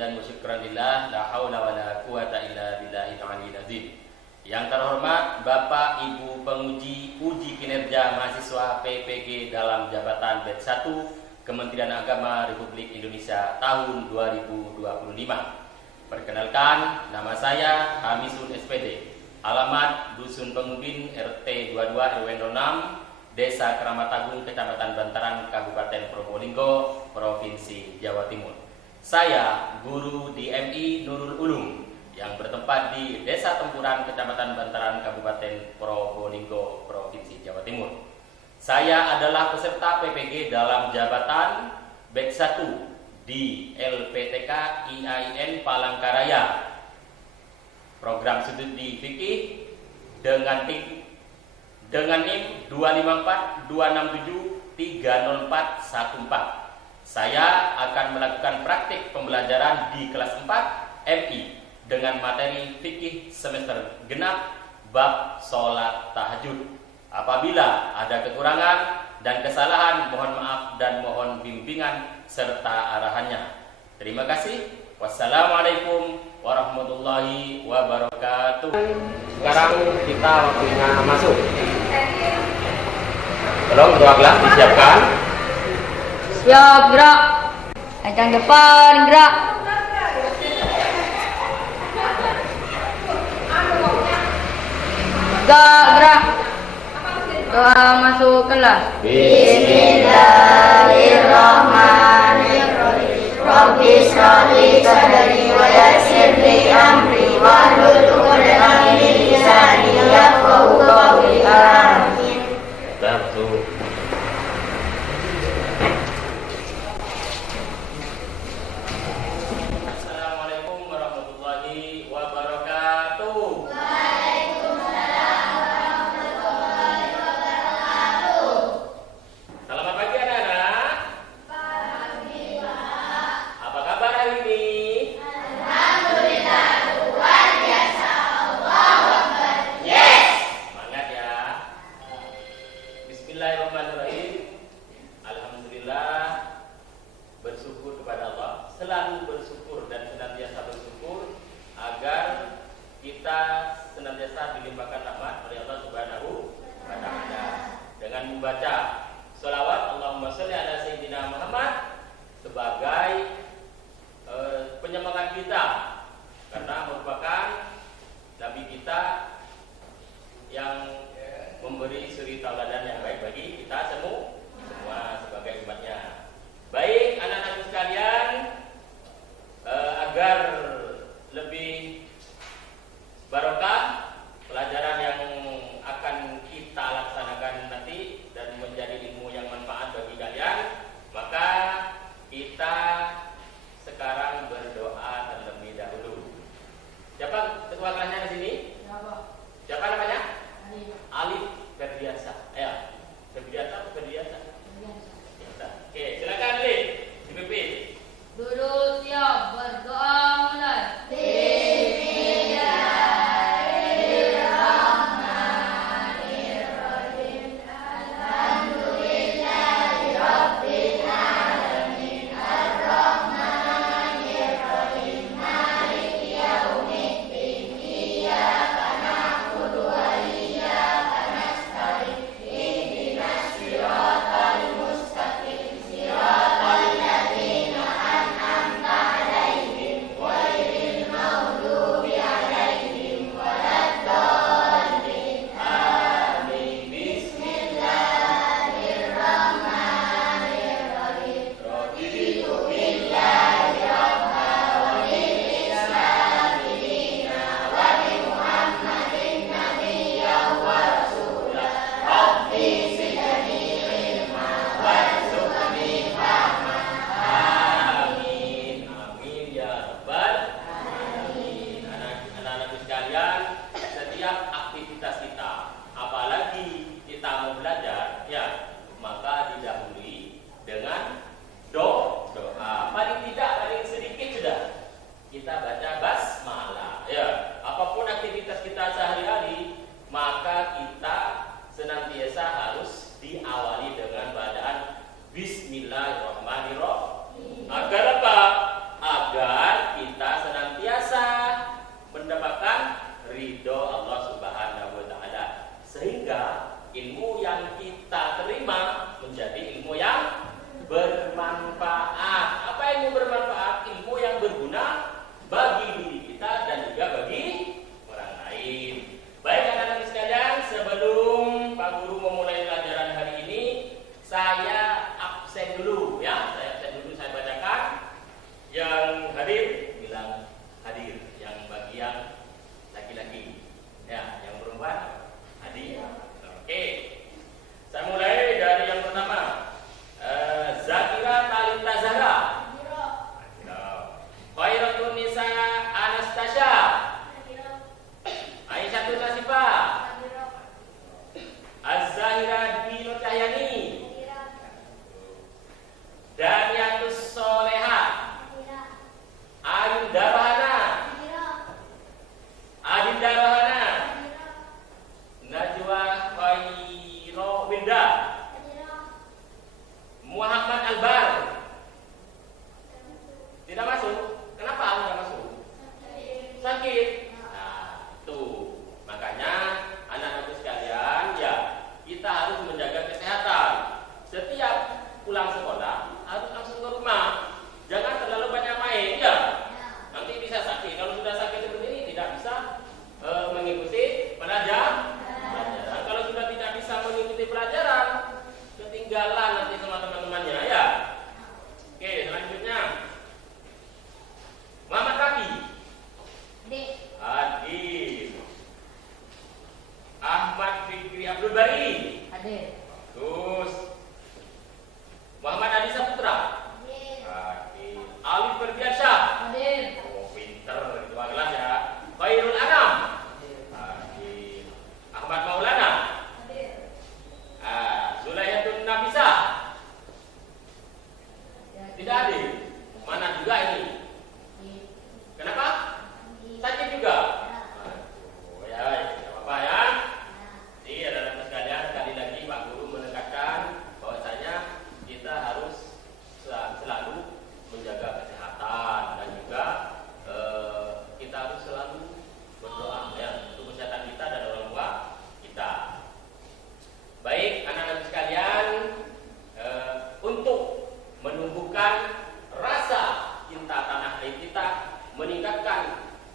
hamdan wa syukran lillah, la haula wa la quwata illa billahil aliyyil azim. Yang terhormat Bapak Ibu penguji uji kinerja mahasiswa PPG dalam jabatan Batch 1 Kementerian Agama Republik Indonesia tahun 2025. Perkenalkan, nama saya Hamisun SPD. Alamat Dusun Pengubin RT 22 RW 06 Desa Kramatagung, Kecamatan Bantaran, Kabupaten Probolinggo, Provinsi Jawa Timur. Saya guru di MI Nurul Ulum yang bertempat di Desa Tempuran, Kecamatan Bantaran, Kabupaten Probolinggo, Provinsi Jawa Timur. Saya adalah peserta PPG dalam jabatan Batch 1 di LPTK IAIN Palangkaraya. Program studi fikih dengan NIM 25426730414. Saya akan melakukan praktik pembelajaran di kelas 4 MI dengan materi fikih semester genap bab sholat tahajud. Apabila ada kekurangan dan kesalahan, mohon maaf dan mohon bimbingan serta arahannya. Terima kasih. Wassalamualaikum warahmatullahi wabarakatuh. Sekarang kita waktunya masuk. Tolong kedua kelas disiapkan. Siap, gerak. Ajang depan, gerak. Gerak. Doa masuk kelas. Bismillahirrahmanirrahim. Rabbi shrah li sadri wa yassir li amri wahlul 'uqdatam min lisani yafqahu qawli. Amin. Satu. Assalamualaikum warahmatullahi wabarakatuh. Waalaikumsalam warahmatullahi wabarakatuh. Selamat pagi anak-anak. Pagi, Pak. Apa kabar hari ini? Alhamdulillah, luar biasa. Allahu Akbar. Yes. Semangat ya. Bismillahirrahmanirrahim. Alhamdulillah, bersyukur kepada Allah, selalu bersyukur dan senantiasa bersyukur agar kita senantiasa dilimpahkan rahmat oleh Allah Subhanahu wa taala dengan membaca sholawat Allahumma sholli ala sayyidina Muhammad sebagai penyemangat kita, karena merupakan nabi kita yang memberi suri tauladan yang baik bagi kita semua sebagai umatnya. Baik anak-anak sekalian, agar lebih barokah pelajaran yang akan kita laksanakan nanti dan menjadi ilmu yang manfaat bagi kalian, maka kita sekarang berdoa terlebih dahulu. Siapa ketua kelasnya di sini? Siapa namanya? Alif Ferdiasa. Ya, Ferdiasa atau Ferdiasa? Ferdiasa. Oke, silakan Alif dipimpin. Duduk siap, berdoa mulai.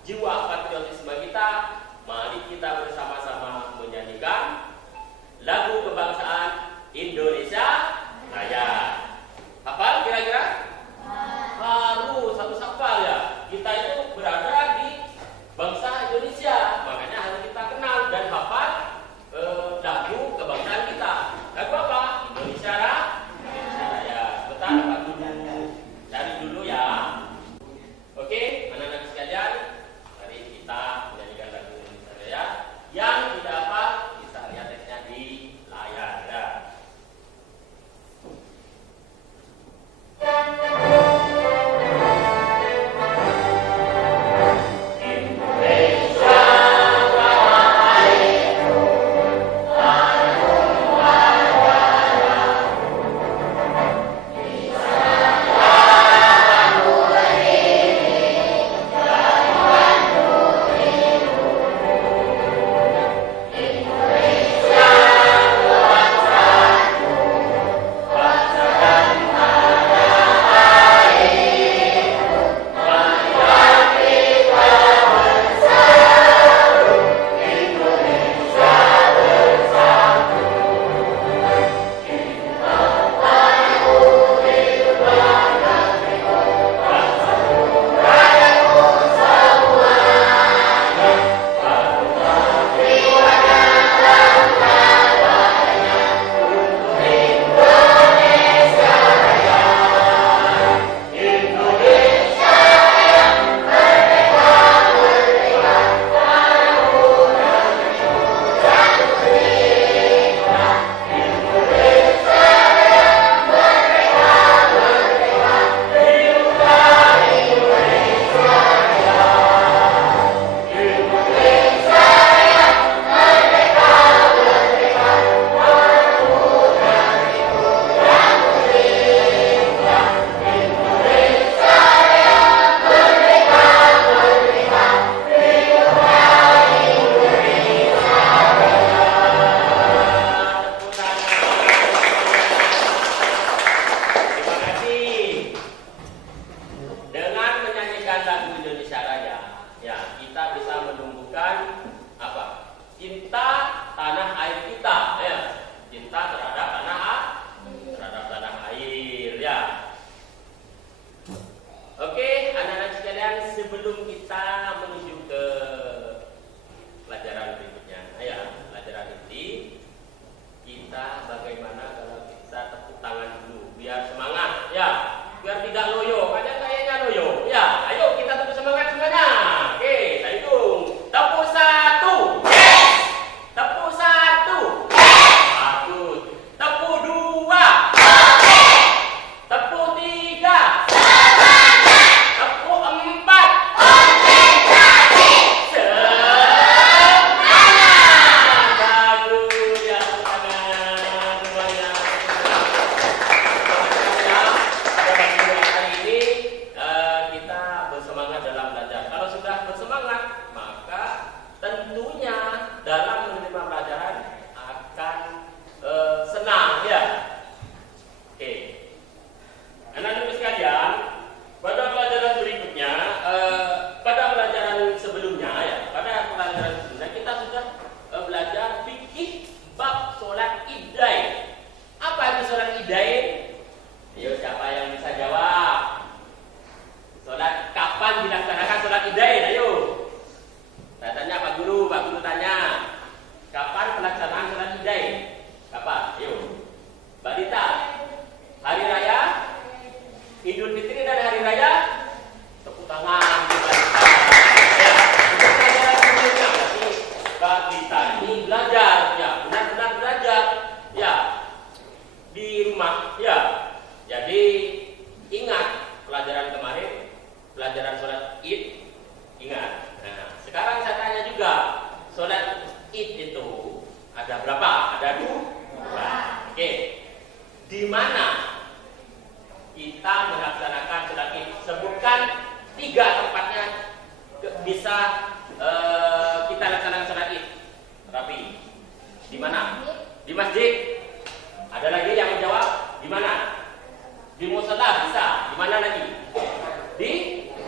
jiwa patriotisme kita, mari kita bersama-sama menyanyikan lagu kebangsaan Indonesia Raya. Hafal kira-kira? Harus hafal ya. Kita itu berada di bangsa Indonesia, makanya harus kita kenal dan hafal lagu kebangsaan kita. Lagu apa? Indonesia Raya. Bentar, Pak Guru cari dulu ya. Oke, anak-anak sekalian, mari kita menyanyikan lagu Indonesia Raya. Yang tidak hafal bisa lihat teksnya di layar ya.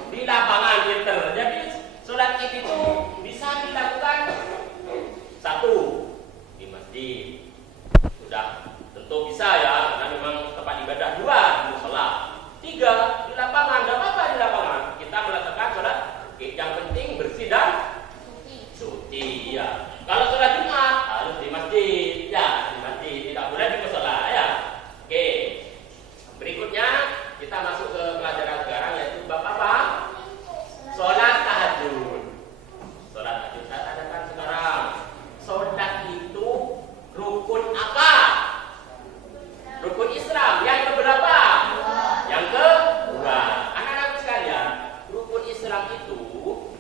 Di lapangan, pinter. Jadi sholat yang penting bersih dan suci ya. Kalau sholat Jumat harus di masjid ya, di masjid, tidak boleh di musola ya. Oke. Berikutnya kita masuk ke pelajaran sekarang yaitu bab apa? Sholat tahajud. Sholat tahajud. Saya tanyakan sekarang, sholat itu rukun apa? Rukun Islam yang keberapa? Yang kedua. Anak-anak sekalian, rukun Islam itu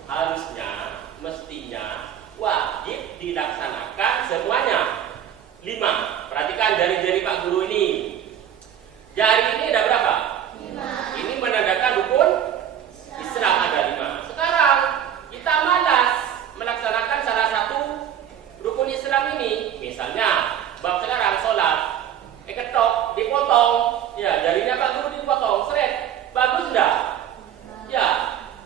harusnya, mestinya wajib dilaksanakan semuanya. 5. Perhatikan jari-jari Pak Guru ini. Jari ini ada berapa? 5. Ini menandakan rukun Islam ada 5. Sekarang kita malas melaksanakan salah satu rukun Islam ini. Misalnya, bab sekarang sholat, ketok, dipotong, ya jarinya Pak Guru dipotong, seret, bagus enggak? Ya,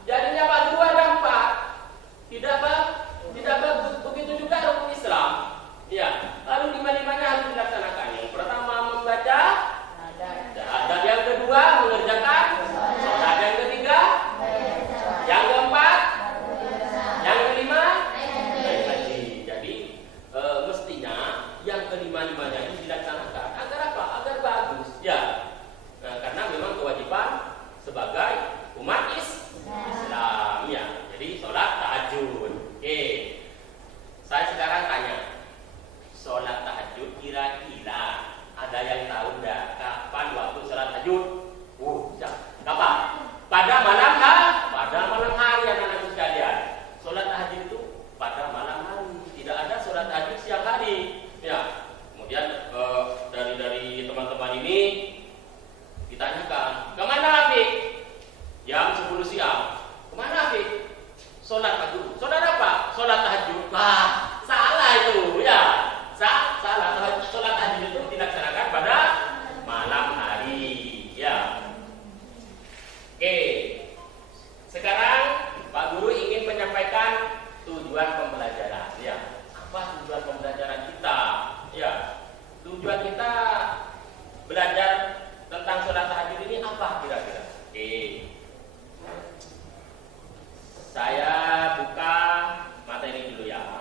jarinya Pak Guru ada 4, tidak bagus. Begitu juga rukun Islam. Ya, lalu 5-5-nya harus dilaksanakan. Yang pertama membaca syahadat, yang kedua mengerjakan sholat, yang ketiga, yang keempat, yang kelima naik haji. Jadi mestinya yang kelima-limanya ini dilaksanakan agar apa? Agar bagus. Ya, karena memang kewajiban sebagai umat Islam. Ya, jadi sholat tahajud. Oke, saya sekarang tanya, sholat tahajud kira-kira ada yang tahu enggak kapan waktu sholat tahajud? Kapan? Pada malam hari anak-anak sekalian. Sholat tahajud itu pada malam hari. Tidak ada sholat tahajud siang hari. Ya. Kemudian dari teman-teman ini ditanyakan, kemana Afik? Jam 10 siang. Kemana Afik? Sholat tahajud. Sholat apa? Sholat tahajud. Wah, salah itu ya. Salah. Sholat tahajud itu dilaksanakan pada malam hari ya. Oke. Sekarang Pak Guru ingin menyampaikan tujuan pembelajaran ya. Apa tujuan pembelajaran kita? Ya. Tujuan kita belajar tentang sholat tahajud ini apa kira-kira? Oke. Saya buka materi dulu ya.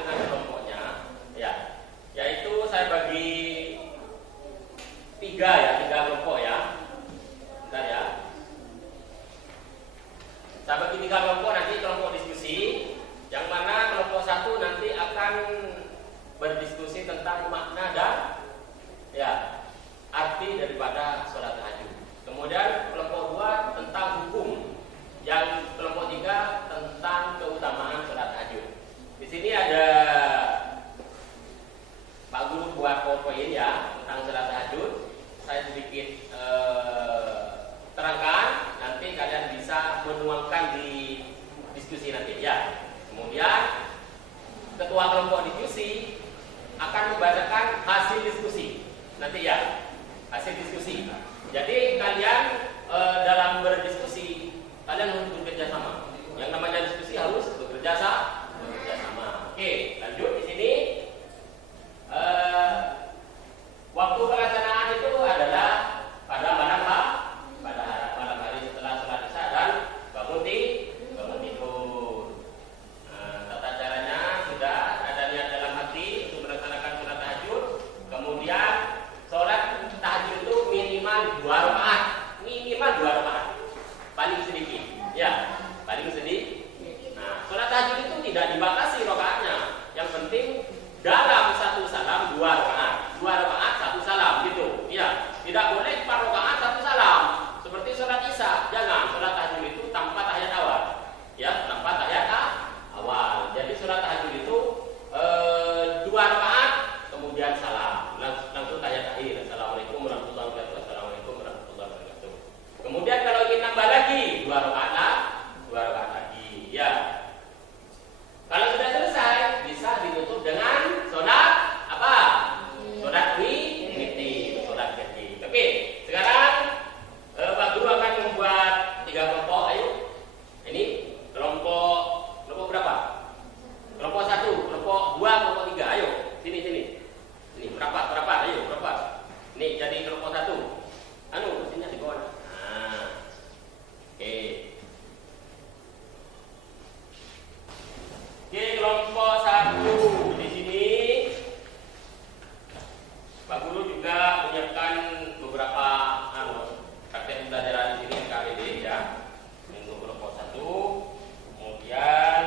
dengan kelompoknya, ya, yaitu saya bagi tiga kelompok ya. Bentar ya. Saya bagi tiga kelompok, nanti kelompok diskusi, yang mana kelompok satu nanti akan berdiskusi tentang makna dan ya arti daripada sholat tahajud. Kemudian kelompok dua tentang hukum, yang kelompok tiga tentang keutamaan sholat tahajud. Di sini ada Pak Guru buat PowerPoint ya tentang sholat tahajud. Saya sedikit terangkan, nanti kalian bisa menuangkan di diskusi nanti ya. Kemudian ketua kelompok diskusi akan membacakan hasil diskusi nanti ya, hasil diskusi. Jadi kalian dalam berdiskusi kalian harus bekerja sama. Yang namanya diskusi harus bekerja sama. Oke, lanjut di sini. Waktu pelaksanaan itu adalah pada malam hari setelah sholat isya dan bangun tidur. Tata caranya sudah ada niat dalam hati untuk melaksanakan sholat tahajud. Kemudian sholat tahajud itu minimal 2 rakaat, paling sedikit, ya, paling sedikit. Nah, sholat tahajud itu tidak dibatasi rakaatnya. Yang penting dalam satu salam 2 rakaat, 2 rakaat 1 salam gitu, ya. Tidak boleh 4 rakaat 1 salam. Seperti sholat isya, jangan. Sholat tahajud itu tanpa tahiyat awal, ya, tanpa tahiyat awal. Jadi sholat tahajud itu 2 rakaat, kemudian salam, langsung tahiyat akhir. Assalamualaikum warahmatullahi wabarakatuh. Assalamualaikum warahmatullahi wabarakatuh. Kemudian kalau ingin nambah lagi 2 rakaat lagi, ya. Kalau sudah selesai, bisa ditutup dengan sholat apa? Sholat witir, sholat witir. Oke, sekarang Pak Guru akan membuat 3 kelompok. Ayo, ini kelompok berapa? Kelompok 1, kelompok 2, kelompok 3. Ayo, sini. Ini berapa? Ayo, berapa? Ini jadi kelompok 1. Mesinnya di bawah. Nah, oke. Oke, kelompok 1 di sini Pak Guru juga menyiapkan beberapa praktek pembelajaran di sini KBD ya untuk kelompok 1. Kemudian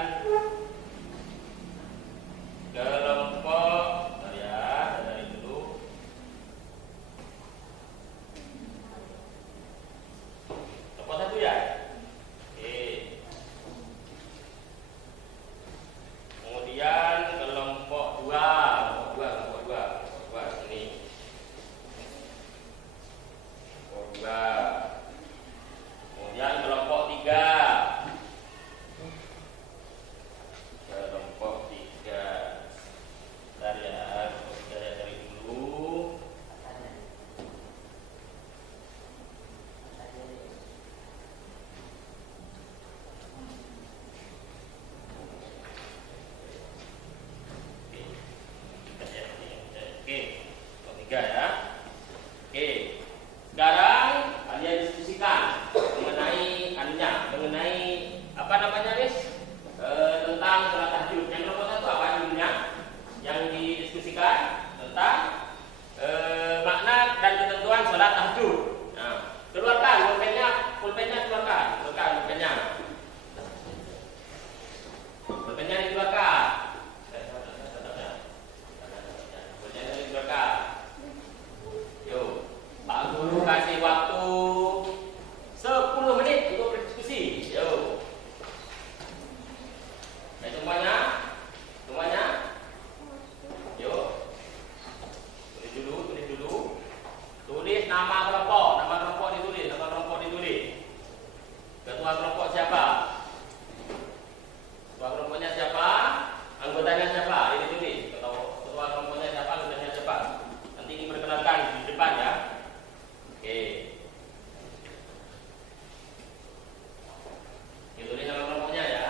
kelompok dari dulu kelompok 1 ya. Kemudian kelompok 2 sini. Kelompok 2. Kemudian kelompok 3. Kelompok 3. Bentar ya, kelompok 3 dari dulu. Oke, kelompok 3 ya. Oke, sekarang kalian diskusikan mengenai apa namanya, Miss? Tentang sholat tahajud. Yang kelompok 1 apa judulnya? Yang didiskusikan tentang makna dan ketentuan sholat tahajud. Nah, keluarkan pulpennya keluarkan. Pulpennya dikeluarkan. Yuk, Pak Guru kasih waktu 10 menit untuk berdiskusi. Yuk. Semuanya. Yuk. Tulis dulu. Tulis nama kelompok ditulis. Ketua kelompok siapa? Ketua kelompoknya siapa? Anggotanya siapa? Ini tulis. Ketua kelompoknya siapa? Anggotanya siapa? Nanti diperkenalkan di depan ya. Oke. Tulis nama kelompoknya ya.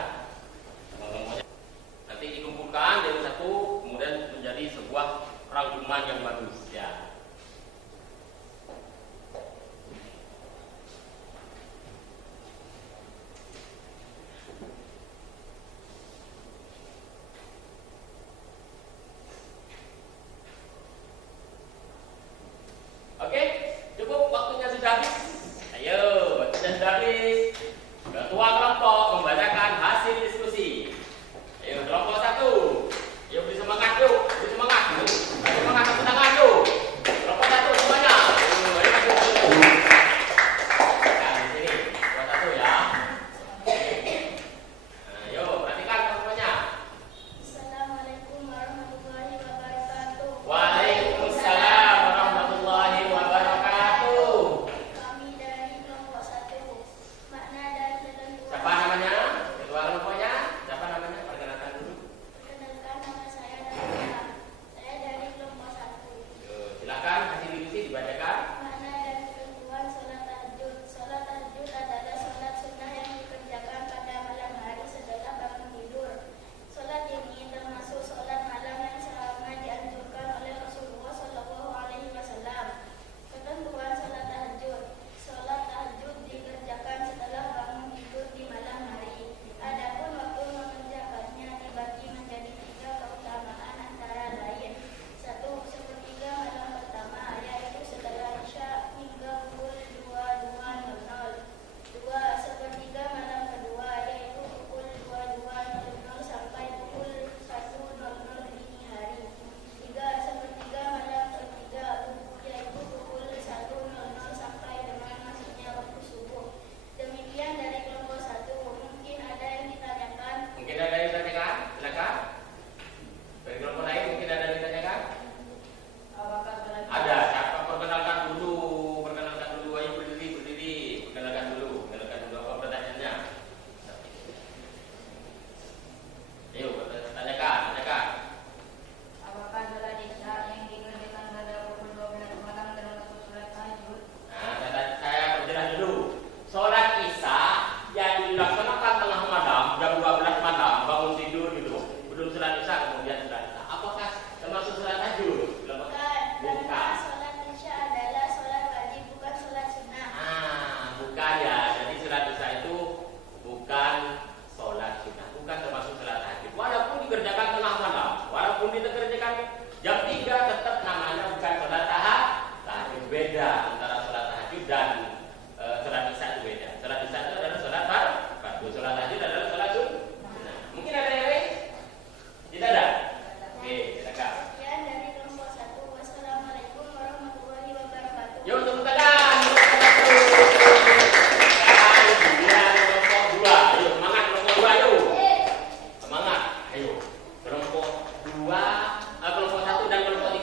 Nanti dikumpulkan jadi satu, kemudian menjadi sebuah rangkuman yang bagus ya. Jam 3 tetap namanya bukan sholat tahajud, beda antara sholat tahajud dan sholat isya itu beda. Sholat isya itu adalah sholat fardu, sholat tahajud adalah sholat sunnah. Mungkin ada yang lain? Tidak ada? Oke, silakan. Ya, dari kelompok 1. Wassalamualaikum warahmatullahi wabarakatuh. Yuk, tepuk tangan. Kemudian kelompok 2. Ayo, semangat kelompok 2, yuk. Semangat. Ayo. Kelompok 2, kelompok 1 dan kelompok 3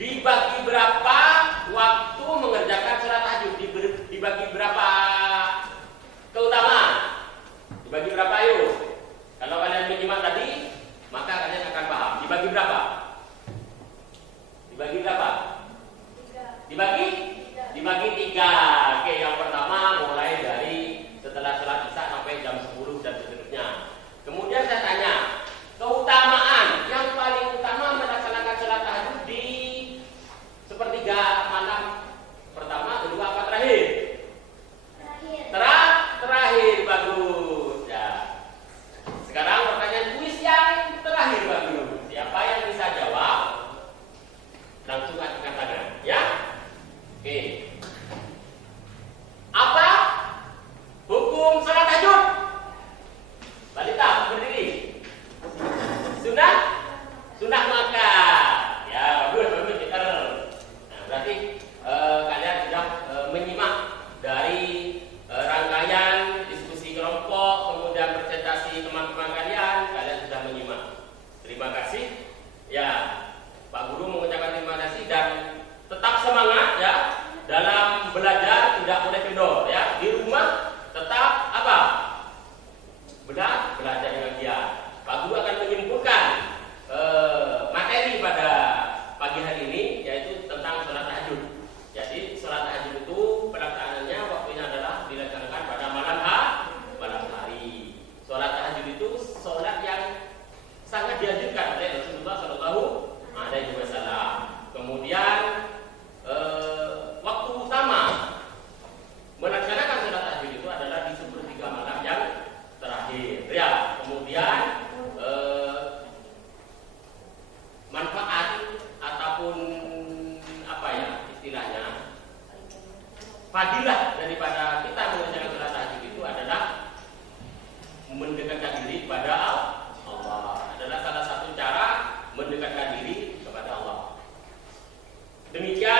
Dibagi berapa waktu mengerjakan sholat tahajud? Dibagi berapa keutamaan? Dibagi berapa ayo? Kalau kalian menyimak tadi, maka kalian akan paham. Dibagi berapa? Dibagi berapa? Dibagi 3. Oke, yang pertama mulai dari setelah sholat isya sampai jam 10 dan seterusnya. Kemudian saya tanya, keutamaan yang paling utama melaksanakan sholat tahajud di sepertiga malam pertama, kedua, apa terakhir? Terakhir. Bagus ya. Sekarang pertanyaan kuis yang terakhir bagus. Siapa yang bisa jawab? Langsung angkat tangan ya. Oke. Apa hukum sholat tahajud? Balita berdiri. Sunnah maka. Ya bagus pintar. Nah, berarti kalian sudah menyimak dari rangkaian diskusi kelompok, kemudian presentasi teman-teman kalian sudah menyimak. Terima kasih. Ya, Pak Guru mengucapkan terima kasih dan tetap semangat ya dalam belajar, tidak boleh kendor ya. Di rumah tetap apa? Belajar dengan giat. Pak Guru akan menyimpulkan materi pada pagi hari ini yaitu tentang sholat tahajud. Jadi sholat tahajud itu pelaksanaannya waktunya adalah dilaksanakan pada malam hari. Sholat tahajud itu sholat yang sangat dianjurkan oleh Rasulullah Shallallahu Alaihi Wasallam. Kemudian waktu utama melaksanakan sholat tahajud itu adalah di sepertiga malam yang terakhir. Ya, kemudian manfaat ataupun apa ya istilahnya fadilah daripada kita mengerjakan sholat tahajud itu adalah mendekatkan diri kepada Allah. Adalah salah satu cara mendekatkan diri kepada Allah. Demikian